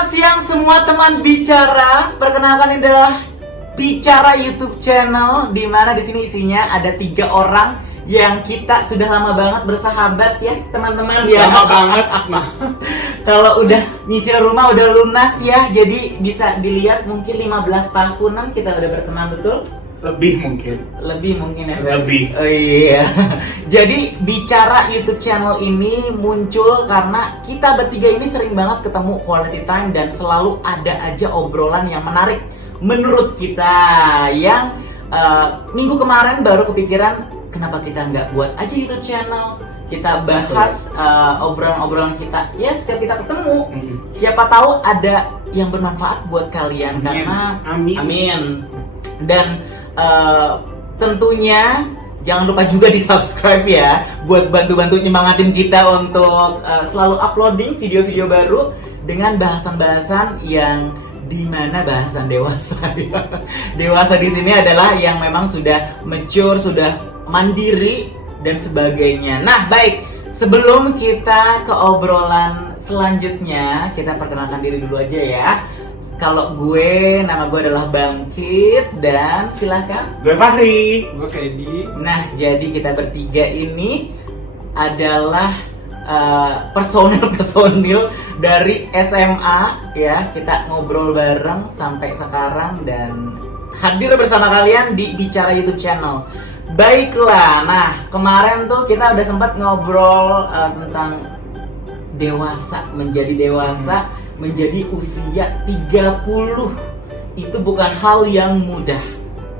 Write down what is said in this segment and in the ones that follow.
Selamat siang semua teman bicara. Perkenalkan ini adalah Bicara YouTube channel, di mana di sini isinya ada 3 orang yang kita sudah lama banget bersahabat ya teman-teman ya. Lama banget Akma. Kalau udah nyicil rumah udah lunas ya, jadi bisa dilihat mungkin 15 tahunan kita udah berteman, betul? Lebih mungkin. Lebih mungkin ya. Lebih. Oh iya. Jadi Bicara YouTube channel ini muncul karena kita bertiga ini sering banget ketemu quality time dan selalu ada aja obrolan yang menarik menurut kita. Yang minggu kemarin baru kepikiran kenapa kita nggak buat aja YouTube channel. Kita bahas obrolan-obrolan kita ya setiap kita ketemu. Siapa tahu ada yang bermanfaat buat kalian. Amin. Karena Amin. Dan tentunya jangan lupa juga di subscribe ya, buat bantu-bantu nyemangatin kita untuk selalu uploading video-video baru dengan bahasan-bahasan yang dimana bahasan dewasa. Dewasa di sini adalah yang memang sudah mature, sudah mandiri dan sebagainya. Nah baik, sebelum kita ke obrolan selanjutnya, kita perkenalkan diri dulu aja ya. Kalau nama gue adalah Bangkit, dan silahkan. Gue Fahri. Gue Fedi. Nah, jadi kita bertiga ini adalah personil dari SMA ya. Kita ngobrol bareng sampai sekarang dan hadir bersama kalian di Bicara YouTube channel. Baiklah, nah kemarin tuh kita udah sempat ngobrol tentang dewasa, menjadi dewasa, menjadi usia 30. Itu bukan hal yang mudah.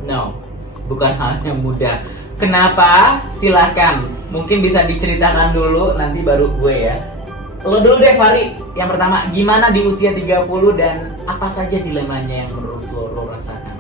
No, bukan hal yang mudah. Kenapa? Silahkan. Mungkin bisa diceritakan dulu, nanti baru gue ya. Lo dulu deh Fari. Yang pertama, gimana di usia 30 dan apa saja dilemanya yang menurut lo rasakan?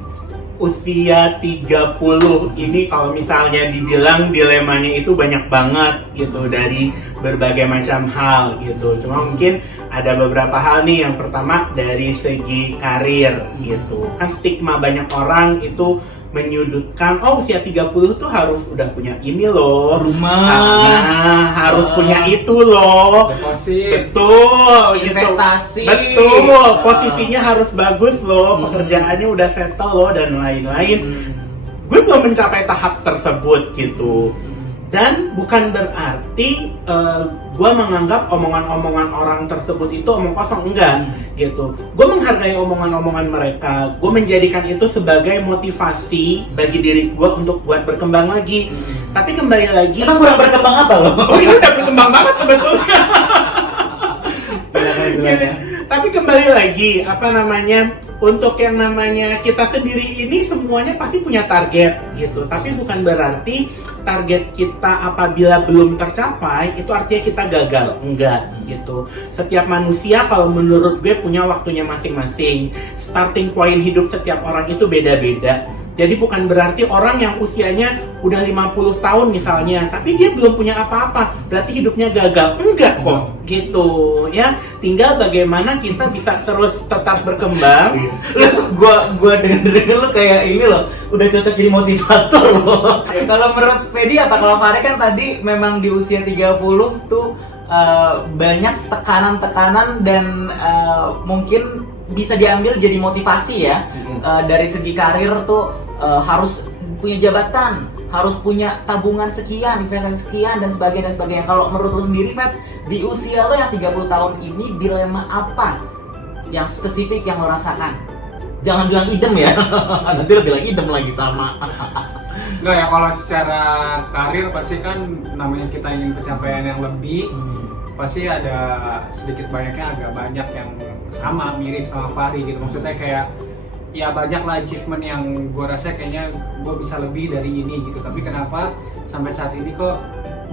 Usia 30 ini kalau misalnya dibilang dilemanya itu banyak banget gitu, dari berbagai macam hal gitu. Cuma mungkin ada beberapa hal nih. Yang pertama dari segi karir gitu. Kan stigma banyak orang itu menyudutkan, oh usia 30 tuh harus udah punya ini loh, rumah, harus punya itu loh, Deposit. betul, investasi, betul, posisinya harus bagus loh, pekerjaannya udah settle loh dan lain-lain. Gue belum mencapai tahap tersebut gitu. Dan bukan berarti gue menganggap omongan-omongan orang tersebut itu omong kosong, enggak gitu. Gue menghargai omongan-omongan mereka. Gue menjadikan itu sebagai motivasi bagi diri gue untuk buat berkembang lagi. Tapi kembali lagi, emang kurang berkembang apa lo? oh ini udah berkembang banget sebetulnya. Tapi kembali lagi, untuk yang namanya kita sendiri ini semuanya pasti punya target gitu. Tapi bukan berarti target kita apabila belum tercapai itu artinya kita gagal, enggak gitu. Setiap manusia kalau menurut gue punya waktunya masing-masing. Starting point hidup setiap orang itu beda-beda. Jadi bukan berarti orang yang usianya udah 50 tahun misalnya, tapi dia belum punya apa-apa, berarti hidupnya gagal. Enggak kok, gitu ya. Tinggal bagaimana kita bisa terus tetap berkembang. Gua denger lu kayak ini loh, udah cocok jadi motivator loh. Kalau menurut Fedi apa? Kalau Fahri kan tadi memang di usia 30 tuh banyak tekanan-tekanan dan mungkin bisa diambil jadi motivasi ya. Dari segi karir tuh harus punya jabatan, harus punya tabungan sekian, investasi sekian dan sebagainya dan sebagainya. Kalau menurut lo sendiri, Fed, di usia lo yang 30 tahun ini dilema apa yang spesifik yang lo rasakan? Jangan bilang idem ya. Nanti lo bilang idem lagi sama. Enggak ya, kalau secara karir pasti kan namanya kita ingin pencapaian yang lebih, pasti ada sedikit banyaknya agak banyak yang sama, mirip sama Fahri gitu. Maksudnya kayak ya banyak lah achievement yang gue rasa kayaknya gue bisa lebih dari ini gitu. Tapi kenapa sampai saat ini kok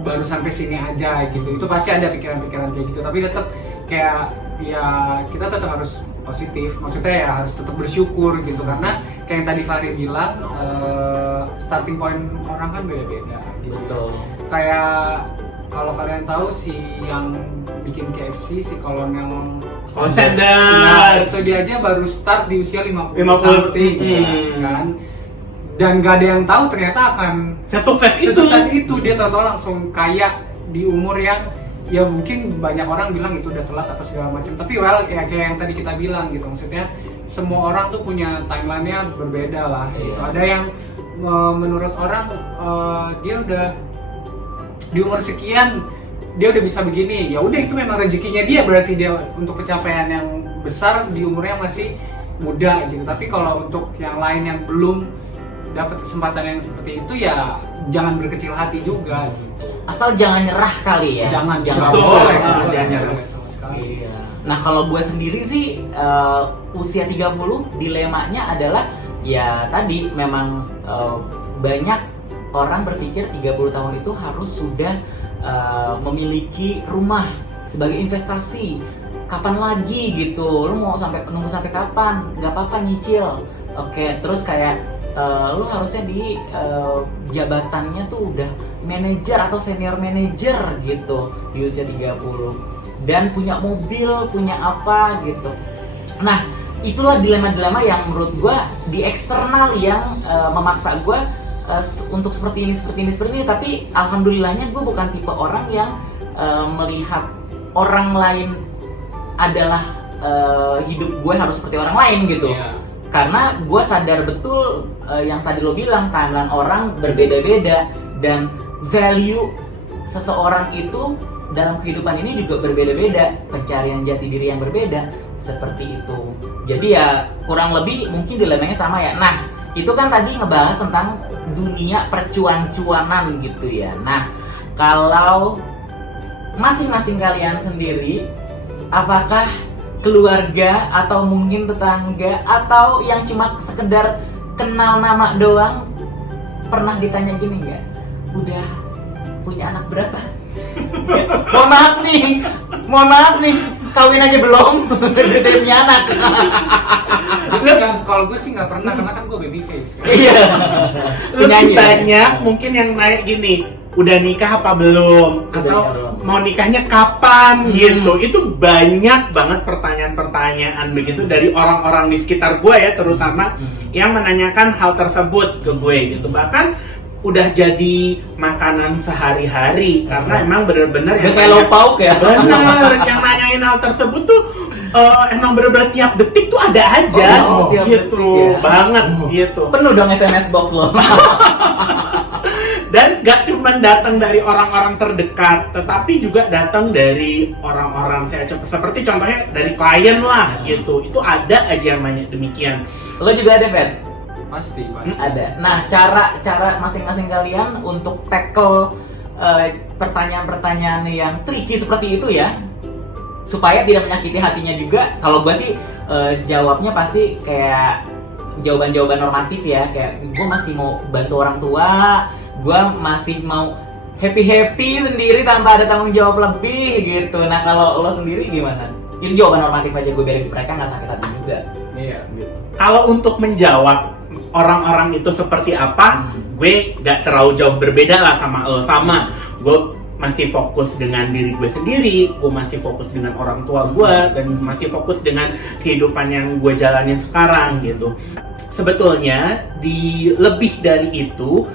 baru sampai sini aja gitu. Itu pasti ada pikiran-pikiran kayak gitu. Tapi tetap kayak ya kita tetap harus positif. Maksudnya ya harus tetap bersyukur gitu. Karena kayak yang tadi Fahri bilang, starting point orang kan beda-beda gitu. Betul. Kayak kalau kalian tahu si yang bikin KFC, si Kolonel Sanders. Nah, itu dia aja baru start di usia 50 something kan. Dan gak ada yang tahu ternyata akan sesukses itu. Dia tahu langsung kaya di umur yang ya mungkin banyak orang bilang itu udah telat apa segala macam, tapi well ya kayak yang tadi kita bilang gitu, maksudnya semua orang tuh punya timelinenya berbeda lah gitu. Ada yang menurut orang dia udah di umur sekian dia udah bisa begini, ya udah itu memang rezekinya dia, berarti dia untuk pencapaian yang besar di umurnya masih muda gitu. Tapi kalau untuk yang lain yang belum dapat kesempatan yang seperti itu, ya jangan berkecil hati juga gitu. Asal jangan nyerah kali ya. Jangan boleh, jangan jangan nyerah sama sekali. Iya. Nah kalau gue sendiri sih usia 30 dilemanya adalah ya tadi memang banyak orang berpikir 30 tahun itu harus sudah memiliki rumah sebagai investasi. Kapan lagi gitu? Lu mau nunggu sampai kapan? Gak apa-apa nyicil. Oke, terus kayak lu harusnya di jabatannya tuh udah manajer atau senior manager gitu di usia 30 dan punya mobil, punya apa gitu. Nah, itulah dilema-dilema yang menurut gua di eksternal yang memaksa gua untuk seperti ini. Tapi alhamdulillahnya gue bukan tipe orang yang melihat orang lain adalah hidup gue harus seperti orang lain gitu. Iya. Karena gue sadar betul yang tadi lo bilang, timeline orang berbeda-beda dan value seseorang itu dalam kehidupan ini juga berbeda-beda, pencarian jati diri yang berbeda seperti itu. Jadi ya kurang lebih mungkin dilemanya sama ya. Nah, itu kan tadi ngebahas tentang dunia percuan-cuanan gitu ya. Nah, kalau masing-masing kalian sendiri, apakah keluarga atau mungkin tetangga atau yang cuma sekedar kenal nama doang pernah ditanya gini nggak? Udah punya anak berapa? Mohon maaf nih, kawin aja belum, udah punya anak. Kalau gue sih nggak pernah, karena kan gue baby face. Iya. Lebih banyak mungkin yang naik gini, udah nikah apa belum? Atau mau nikahnya kapan gitu. Itu banyak banget pertanyaan-pertanyaan begitu dari orang-orang di sekitar gue ya, terutama yang menanyakan hal tersebut ke gue gitu. Bahkan udah jadi makanan sehari-hari karena emang bener-bener yang kayak lauk ya. Bener, yang nanyain hal tersebut tuh emang bener-bener tiap detik tuh ada aja gitu, ya. banget gitu. Penuh dong SMS box lo. Dan gak cuma datang dari orang-orang terdekat, tetapi juga datang dari orang-orang seperti contohnya dari klien lah gitu. Itu ada aja yang banyak demikian. Lo juga ada, Fed? Pasti. Ada. Nah, cara masing-masing kalian untuk tackle pertanyaan-pertanyaan yang tricky seperti itu ya, supaya tidak menyakiti hatinya juga. Kalau gue sih jawabnya pasti kayak jawaban-jawaban normatif ya, kayak gue masih mau bantu orang tua, gue masih mau happy sendiri tanpa ada tanggung jawab lebih gitu. Nah, kalau lo sendiri gimana? Itu jawaban normatif aja, gue biar mereka nggak sakit hati juga. Iya. Gitu. Kalau untuk menjawab orang-orang itu seperti apa, gue gak terlalu jauh berbeda lah sama lo. Sama, gue masih fokus dengan diri gue sendiri, gue masih fokus dengan orang tua gue, dan masih fokus dengan kehidupan yang gue jalanin sekarang gitu. Sebetulnya lebih dari itu,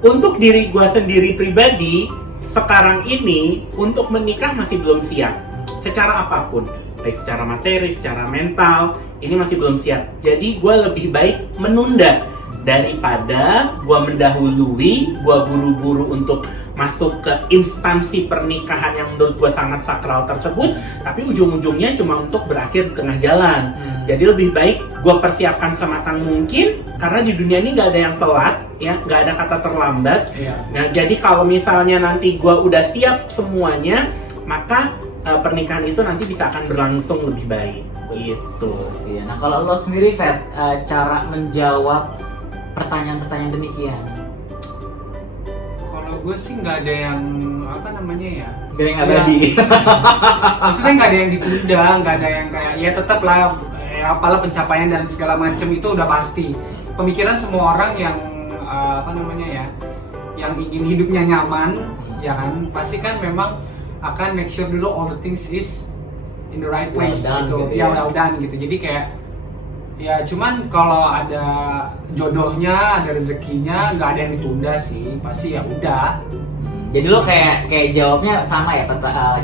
untuk diri gue sendiri pribadi, sekarang ini untuk menikah masih belum siap secara apapun, baik secara materi, secara mental, ini masih belum siap. Jadi gue lebih baik menunda daripada gue mendahului, gue buru-buru untuk masuk ke instansi pernikahan yang menurut gue sangat sakral tersebut, tapi ujung-ujungnya cuma untuk berakhir di tengah jalan. Jadi lebih baik gue persiapkan sematang mungkin, karena di dunia ini gak ada yang telat, ya, gak ada kata terlambat. Nah, jadi kalau misalnya nanti gue udah siap semuanya, maka pernikahan itu nanti bisa akan berlangsung lebih baik gitu sih. Nah, kalau lo sendiri, Fed, cara menjawab pertanyaan-pertanyaan demikian? Kalau gue sih nggak ada yang apa namanya ya, Gak ada yang abadi. maksudnya nggak ada yang ditunda, nggak ada yang kayak ya tetap lah apalah pencapaian dan segala macam itu udah pasti. Pemikiran semua orang yang apa namanya ya, yang ingin hidupnya nyaman, ya kan, pasti kan memang akan make sure dulu all the things is in the right place gitu, ya well done gitu. Jadi kayak ya cuman kalau ada jodohnya, ada rezekinya, nggak ada yang ditunda sih, pasti ya udah. Jadi lo kayak jawabnya sama ya,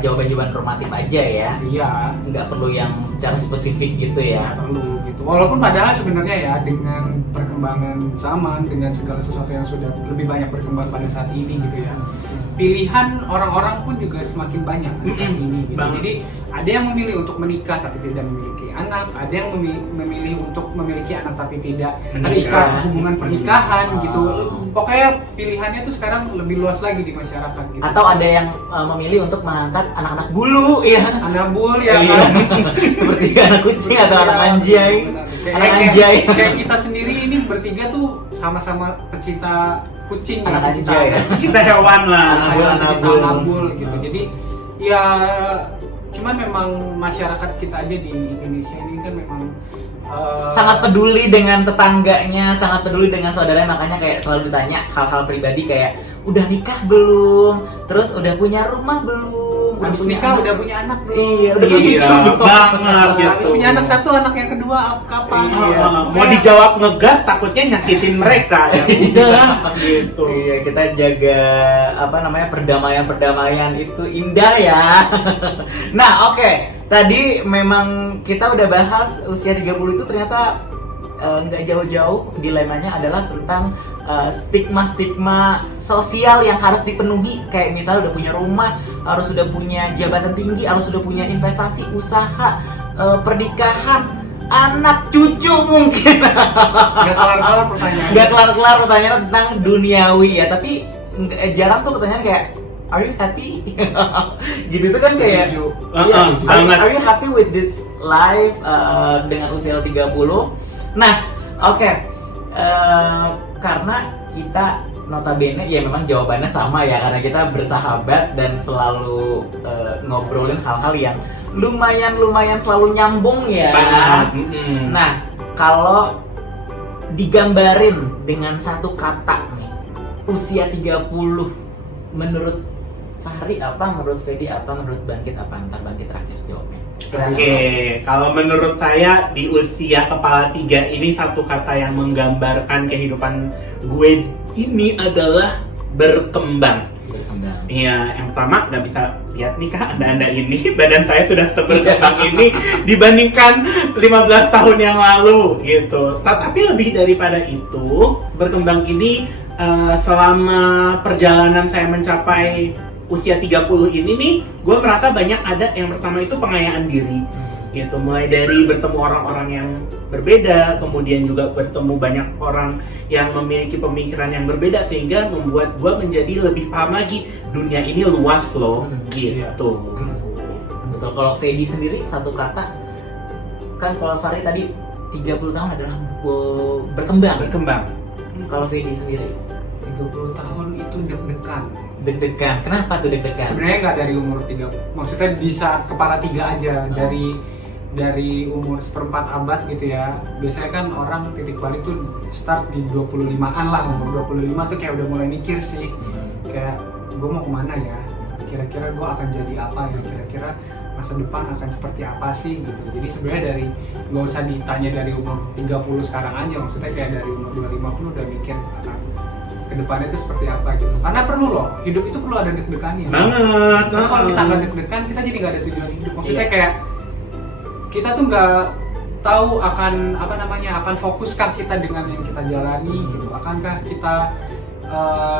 jawaban-jawaban normatif aja ya. Iya, Nggak perlu yang secara spesifik gitu nggak ya. perlu gitu. Walaupun padahal sebenarnya ya dengan perkembangan zaman, dengan segala sesuatu yang sudah lebih banyak berkembang pada saat ini gitu ya, pilihan orang-orang pun juga semakin banyak kan saat ini gitu. Banget. Jadi ada yang memilih untuk menikah tapi tidak memiliki anak, ada yang memilih untuk memiliki anak tapi tidak Menikah. terikat hubungan pernikahan Ah. gitu. Pokoknya pilihannya tuh sekarang lebih luas lagi di masyarakat gitu. Atau ada yang memilih untuk mengangkat anak-anak bulu ya. anak bul ya Iya. kan. Seperti anak kucing atau anak anjay. Benar. Anak anjay. Kayak kita sendiri ini bertiga tuh sama-sama pecinta kucing, Anak pecinta anjay, ya. Cinta hewan lah. Anabul. anabul gitu. Jadi ya cuman memang masyarakat kita aja di Indonesia ini kan memang Sangat peduli dengan tetangganya, sangat peduli dengan saudaranya, makanya kayak selalu ditanya hal-hal pribadi kayak udah nikah belum, terus udah punya rumah belum, habis punya nikah anak- udah punya anak belum. Iya, udah punya Iya, cucu belum? banget gitu. Habis punya anak satu, anak yang kedua kapan? Iya. Mau dijawab ngegas takutnya nyakitin mereka ya udah gitu. Iya, kita jaga apa namanya perdamaian itu indah ya. Nah, oke. Tadi memang kita udah bahas usia 30 itu ternyata nggak jauh-jauh, dilemanya adalah tentang stigma-stigma sosial yang harus dipenuhi. Kayak misalnya udah punya rumah, harus sudah punya jabatan tinggi, harus sudah punya investasi, usaha, pernikahan, anak, cucu mungkin. Gak kelar-kelar pertanyaan. Nggak kelar-kelar pertanyaan tentang duniawi ya, tapi jarang tuh pertanyaan kayak are you happy? Gitu tuh kan kayak Setuju. iya, Banget. are you happy with this life dengan usia 30? Nah, oke. Karena kita notabene ya memang jawabannya sama ya, karena kita bersahabat dan selalu ngobrolin hal-hal yang lumayan selalu nyambung ya. Banget. Nah, kalau digambarin dengan satu kata nih, usia 30 menurut Fahri apa, menurut Fedi apa, menurut Bangkit apa? Ntar Bangkit terakhir jawabnya. Oke, kalau menurut saya di usia kepala 3 ini satu kata yang menggambarkan kehidupan gue ini adalah berkembang. Berkembang. Iya, yang pertama nggak bisa lihat nih kak, anda ini badan saya sudah seberkembang ini dibandingkan 15 tahun yang lalu gitu. Tapi lebih daripada itu, berkembang ini selama perjalanan saya mencapai usia 30 ini nih, gue merasa banyak ada yang pertama itu pengayaan diri gitu, mulai dari bertemu orang-orang yang berbeda, kemudian juga bertemu banyak orang yang memiliki pemikiran yang berbeda, sehingga membuat gue menjadi lebih paham lagi dunia ini luas loh gitu. Betul. Kalau Fedi sendiri satu kata, kan kalau Fahri tadi 30 tahun adalah berkembang. Kalau Fedi sendiri 30 tahun itu deg-degan. deg-degan. Kenapa tuh deg-degan? Sebenarnya nggak dari umur 3, maksudnya di saat kepala 3 aja, dari umur seperempat abad gitu ya. Biasanya kan orang titik balik tuh start di 25-an lah, umur 25 tuh kayak udah mulai mikir sih, kayak gue mau kemana ya, kira-kira gue akan jadi apa ya, kira-kira masa depan akan seperti apa sih gitu. Jadi sebenarnya dari, nggak usah ditanya dari umur 30 sekarang aja, maksudnya kayak dari umur 25 pun udah mikir akan kedepannya itu seperti apa gitu. Karena perlu loh, hidup itu perlu ada deg-degannya. Banget. Karena kalau kita nggak deg-degan, kita jadi nggak ada tujuan hidup. Maksudnya Iya. kayak kita tuh nggak tahu akan apa namanya, akan fokuskah kita dengan yang kita jalani gitu. Akankah kita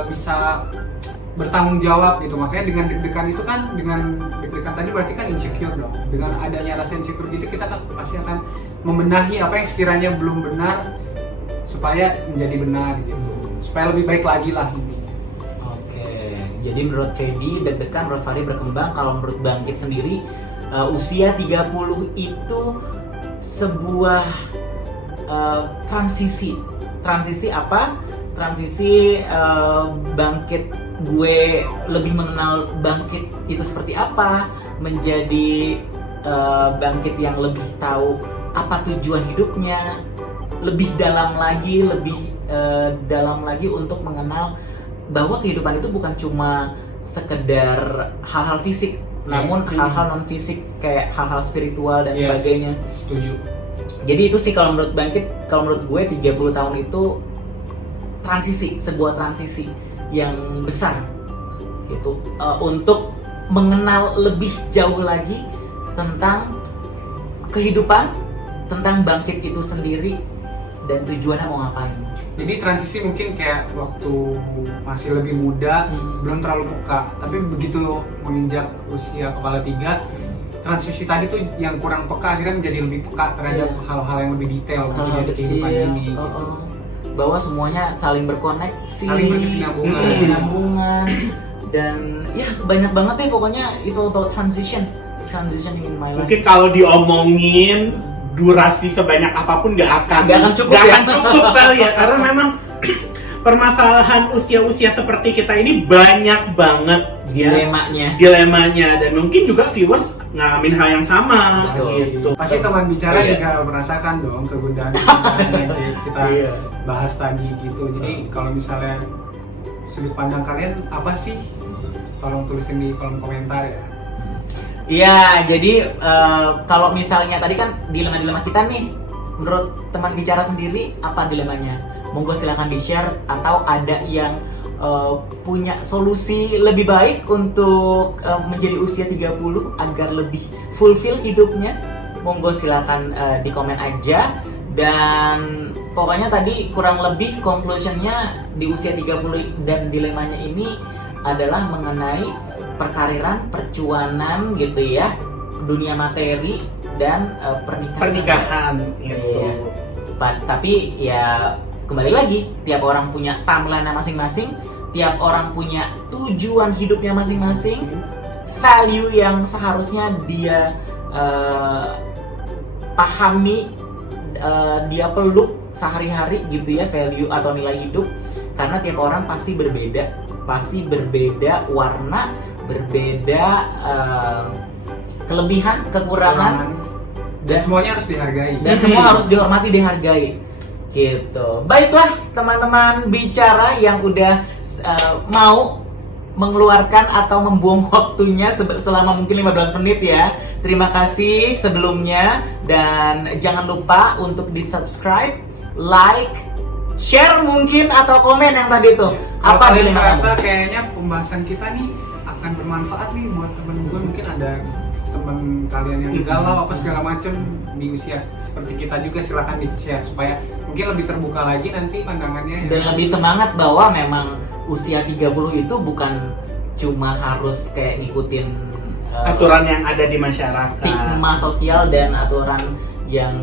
bisa bertanggung jawab gitu. Makanya dengan deg-degan itu kan, dengan deg-degan tadi berarti kan insecure dong. Dengan adanya rasa insecure gitu, kita kan pasti akan membenahi apa yang sekiranya belum benar supaya menjadi benar gitu. Supaya lebih baik lagi lah ini. Oke, jadi menurut Fedi deg-degan, menurut Fahri berkembang. Kalau menurut Bangkit sendiri, usia 30 itu sebuah transisi. Transisi apa? Transisi Bangkit, gue lebih mengenal Bangkit itu seperti apa, menjadi Bangkit yang lebih tahu apa tujuan hidupnya, lebih dalam lagi untuk mengenal bahwa kehidupan itu bukan cuma sekedar hal-hal fisik, namun hal-hal non fisik kayak hal-hal spiritual dan sebagainya. Setuju. Jadi itu sih kalau menurut Bangkit. Kalau menurut gue 30 tahun itu sebuah transisi yang besar. gitu, untuk mengenal lebih jauh lagi tentang kehidupan, tentang bangkit itu sendiri dan tujuannya mau ngapain. Jadi transisi mungkin kayak waktu masih lebih muda, belum terlalu peka. Tapi begitu menginjak usia kepala 3, transisi tadi tuh yang kurang peka akhirnya menjadi lebih peka terhadap hal-hal yang lebih detail Hal-hal di kehidupan kecil, ini. bahwa semuanya saling berkoneksi, Saling berkesinambungan. berkesinambungan, dan ya banyak banget deh pokoknya. It's all about transitioning in my life. Mungkin kalau diomongin durasi sebanyak apapun nggak akan cukup ya. kali ya, karena memang permasalahan usia-usia seperti kita ini banyak banget ya dilemanya, dan mungkin juga viewers ngalamin hal yang sama. Betul. Gitu. Pasti teman bicara Iya. juga merasakan dong kegundahan yang kita Iya. bahas tadi gitu. Jadi kalau misalnya sudut pandang kalian apa sih? Tolong tulisin di kolom komentar ya. Iya, jadi kalau misalnya tadi kan dilema-dilema kita nih, menurut teman bicara sendiri apa dilemanya? Monggo silakan di-share, atau ada yang punya solusi lebih baik untuk menjadi usia 30 agar lebih fulfill hidupnya. Monggo silakan di komen aja. Dan pokoknya tadi kurang lebih conclusionnya di usia 30 dan dilemanya ini adalah mengenai perkariran, percuanan gitu ya, dunia materi dan Pernikahan gitu. Iya. Tapi ya kembali lagi, tiap orang punya timeline masing-masing, tiap orang punya tujuan hidupnya masing-masing, value yang seharusnya dia pahami, dia peluk sehari-hari gitu ya, value atau nilai hidup. Karena tiap orang pasti berbeda warna, berbeda kelebihan, kekurangan, Dan semuanya harus dihargai. dan semua harus dihormati, dihargai gitu. Baiklah teman-teman bicara yang udah mau mengeluarkan atau membuang waktunya selama mungkin 15 menit ya. Terima kasih sebelumnya, dan jangan lupa untuk di-subscribe, like, share mungkin, atau komen yang tadi tuh. Kalau Apa kalian dilema merasa kamu? kayaknya pembahasan kita nih akan bermanfaat nih buat temen gue, mungkin ada temen kalian yang galau apa segala macem di usia seperti kita juga, silahkan di-share supaya mungkin lebih terbuka lagi nanti pandangannya Dan lebih semangat bahwa memang usia 30 itu bukan cuma harus kayak ngikutin Aturan yang ada di masyarakat. stigma sosial dan aturan yang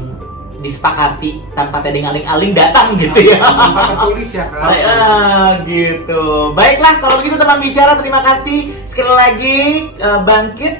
disepakati tanpa tedeng aling-aling datang gitu ya. tanpa tertulis ya kan. Gitu. Baiklah kalau begitu teman bicara, terima kasih sekali lagi. Bangkit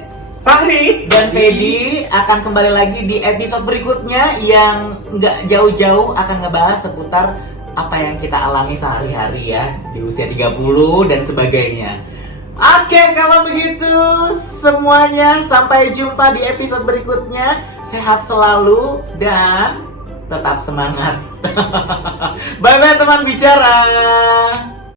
Fahri dan Fedi akan kembali lagi di episode berikutnya yang nggak jauh-jauh akan ngebahas seputar apa yang kita alami sehari-hari ya di usia 30 dan sebagainya. Oke, kalau begitu semuanya, sampai jumpa di episode berikutnya. Sehat selalu dan tetap semangat. Bye-bye teman bicara.